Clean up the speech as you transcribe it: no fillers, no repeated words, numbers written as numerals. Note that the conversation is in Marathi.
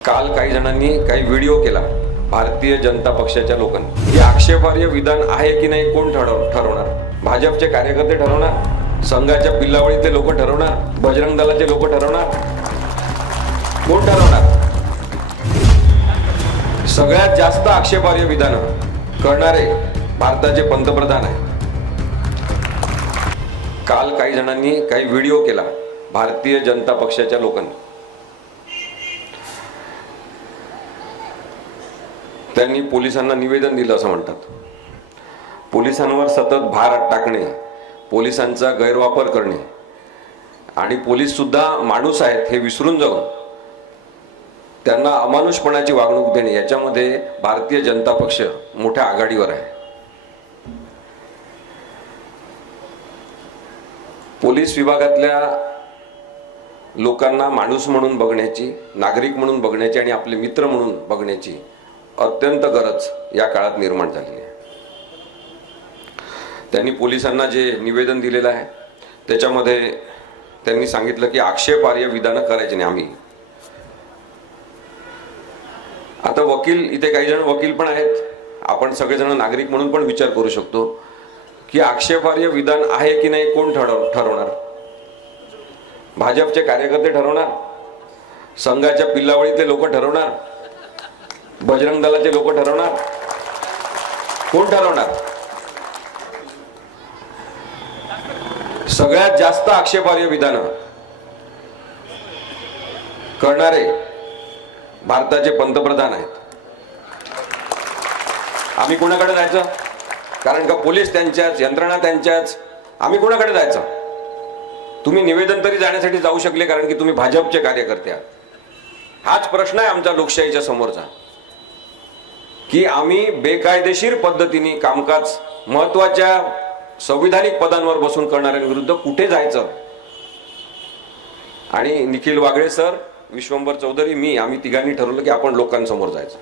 काल काही जणांनी काही व्हिडिओ केला भारतीय जनता पक्षाच्या लोकांनी। हे आक्षेपार्ह विधान आहे की नाही कोण ठरवणार? भाजपचे कार्यकर्ते ठरवणार, संघाच्या पिल्लावळीतले लोक ठरवणार, बजरंग दलाचे लोक ठरवणार, कोण ठरवणार? सगळ्यात जास्त आक्षेपार्ह विधान करणारे भारताचे पंतप्रधान आहे। काल काही जणांनी काही व्हिडिओ केला भारतीय जनता पक्षाच्या लोकांनी। त्यांनी पोलिसांना निवेदन दिलं असं म्हणतात। पोलिसांवर सतत भार टाकणे, पोलिसांचा गैरवापर करणे आणि पोलीस सुद्धा माणूस आहेत हे विसरून जाऊन त्यांना अमानुषपणाची वागणूक देणे, याच्यामध्ये भारतीय जनता पक्ष मोठ्या आघाडीवर आहे। पोलीस विभागातल्या लोकांना माणूस म्हणून बघण्याची, नागरिक म्हणून बघण्याची आणि आपले मित्र म्हणून बघण्याची अत्यंत गरज या काळात निर्माण झाली आहे। त्यांनी पोलिसांना जे निवेदन दिलेलं आहे त्याच्यामध्ये त्यांनी सांगितलं की आक्षेपार्ह विधान करायचे नाही आम्ही। आता वकील, इथे काही जण वकील पण आहेत, आपण सगळेजण नागरिक म्हणून पण विचार करू शकतो की आक्षेपार्ह विधान आहे की नाही कोण ठरवणार? भाजपचे कार्यकर्ते ठरवणार, संघाच्या पिल्लावळीतले लोक ठरवणार, बजरंग दलाचे लोक ठरवणार, कोण ठरवणार? सगळ्यात जास्त आक्षेपार्ह विधान करणारे भारताचे पंतप्रधान आहेत। आम्ही कोणाकडे जायचं? कारण का पोलीस त्यांच्याच, यंत्रणा त्यांच्याच, आम्ही कोणाकडे जायचं? तुम्ही निवेदन तरी जाण्यासाठी जाऊ शकले कारण की तुम्ही भाजपचे कार्यकर्ते आहात। हाच प्रश्न आहे आमचा लोकशाहीच्या समोरचा की आम्ही बेकायदेशीर पद्धतीने कामकाज महत्वाच्या संविधानिक पदांवर बसून करणाऱ्यांविरुद्ध कुठे जायचं? आणि निखिल वागळे सर, विश्वंभर चौधरी, मी, आम्ही तिघांनी ठरवलं की आपण लोकांसमोर जायचं।